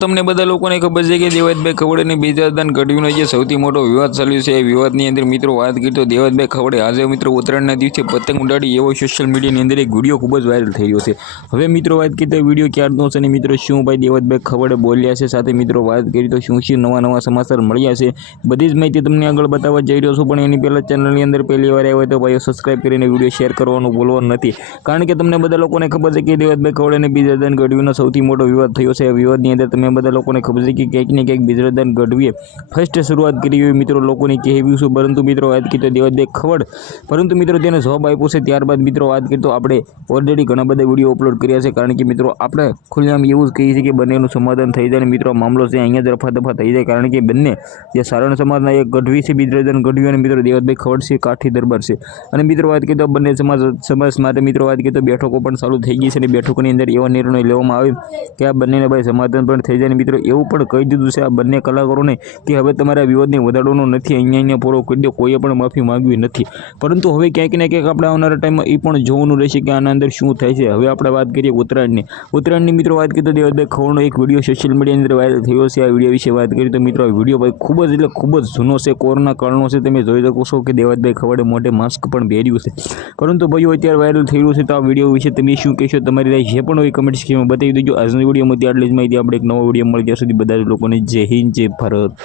તમને બધા લોકોને ખબર છે કે દેવાજભાઈ ખવડે અને બેજાદાન ગઢવીનો જે સૌથી મોટો વિવાદ ચાલ્યો છે. એ વિવાદની અંદર મિત્રો વાત કરી તો દેવાજભાઈ ખવડે આજે મિત્રો ઉત્તરાયણના દિવસે પતંગ ઉડાડી એવો સોશિયલ મીડિયાની અંદર એક વીડિયો ખૂબ જ વાયરલ થઈ રહ્યો છે. હવે મિત્રો વાત કરી તો વીડિયો ક્યારનો છે અને મિત્રો શું ભાઈ દેવાજભાઈ ખવડે બોલ્યા છે? સાથે મિત્રો વાત કરી તો શું શું નવા નવા સમાચાર મળ્યા છે? બધી જ માહિતી તમને આગળ બતાવવા જઈ રહ્યો છું, પણ એની પહેલાં ચેનલની અંદર પહેલી વાર આવ્યો તો ભાઈઓ સબસ્ક્રાઇબ કરીને વીડિયો શેર કરવાનું ભૂલવાનું નથી. કારણ કે તમને બધા લોકોને ખબર છે કે દેવાજભાઈ ખવડે અને બીજાદાન ગઢવીનો સૌથી મોટો વિવાદ થયો છે. એ વિવાદની અંદર તમે બધા લોકોને ખબર છે કે કંઈક ને કંઈક બીજાદાન ગઢવીએ ફર્સ્ટ શરૂઆત કરી હોય મિત્રો લોકોની કહેવી છું પરંતુ મિત્રો વાત કરી તો દેવાજભાઈ ખવડ. પરંતુ મિત્રો તેને જવાબ આપ્યો છે. ત્યારબાદ મિત્રો વાત કરી તો આપણે ઓલરેડી ઘણા બધા વીડિયો અપલોડ કર્યા છે. કારણ કે મિત્રો આપણે ખુલ્લેઆમ એવું જ કહીએ છીએ કે બંનેનું સમાધાન થઈ જાય મિત્રો મામલો છે અહીંયા જ રફા દફા થઈ જાય. કારણ કે બંને જે સારણ સમાજના એક ગઢવી છે બીજરાદાન ગઢવી અને મિત્રો દેવાદભાઈ ખવડ છે, કાઠી દરબાર છે. અને મિત્રો વાત કરીએ તો બંને સમાજ સમાજ માટે મિત્રો વાત કરીએ તો બેઠકો પણ ચાલુ થઈ ગઈ છે અને બેઠકોની અંદર એવો નિર્ણય લેવામાં આવે કે આ બંનેને ભાઈ સમાધાન પણ થઈ જાય મિત્રો એવું પણ કહી દીધું છે આ બંને કલાકારોને કે હવે તમારે આ વિવાદને વધારવાનો નથી, અહીંયા અહીંયા પૂરો કરી દો, કોઈએ પણ માફી માંગવી નથી. પરંતુ હવે ક્યાંક ને ક્યાંક આપણે આવનારા ટાઈમમાં એ પણ જોવાનું રહેશે કે આના અંદર શું થાય છે. હવે આપણે વાત કરીએ ઉત્તરાયણની. ઉત્તરાયણની મિત્રો વાત કરીએ તો દેવતભાઈ ખવડનો એક વીડિયો સોશિયલ મીડિયાની અંદર વાયરલ થયો છે. આ વીડિયો વિશે વાત કરીએ તો મિત્રો આ વીડિયો ભાઈ ખૂબ જ એટલે ખૂબ જ જૂનો છે. કોરોના કારણો છે. તમે જોઈ શકો છો કે દેવાદભાઈ ખવડે મોઢે માસ્ક પણ પહેર્યું છે. પરંતુ ભાઈઓ, અત્યારે વાયરલ થઈ રહ્યું છે તો આ વીડિયો વિશે તમે શું કહેશો? તમારી રાય જે પણ હોય કમેન્ટ સ્કીમમાં બતાવી દેજો. આજની વિડીયોમાં આટલી જ માહિતી આપણે એક નવો વીડિયો મળી ત્યાં સુધી બધા લોકોને જય હિન્દ જય ભારત.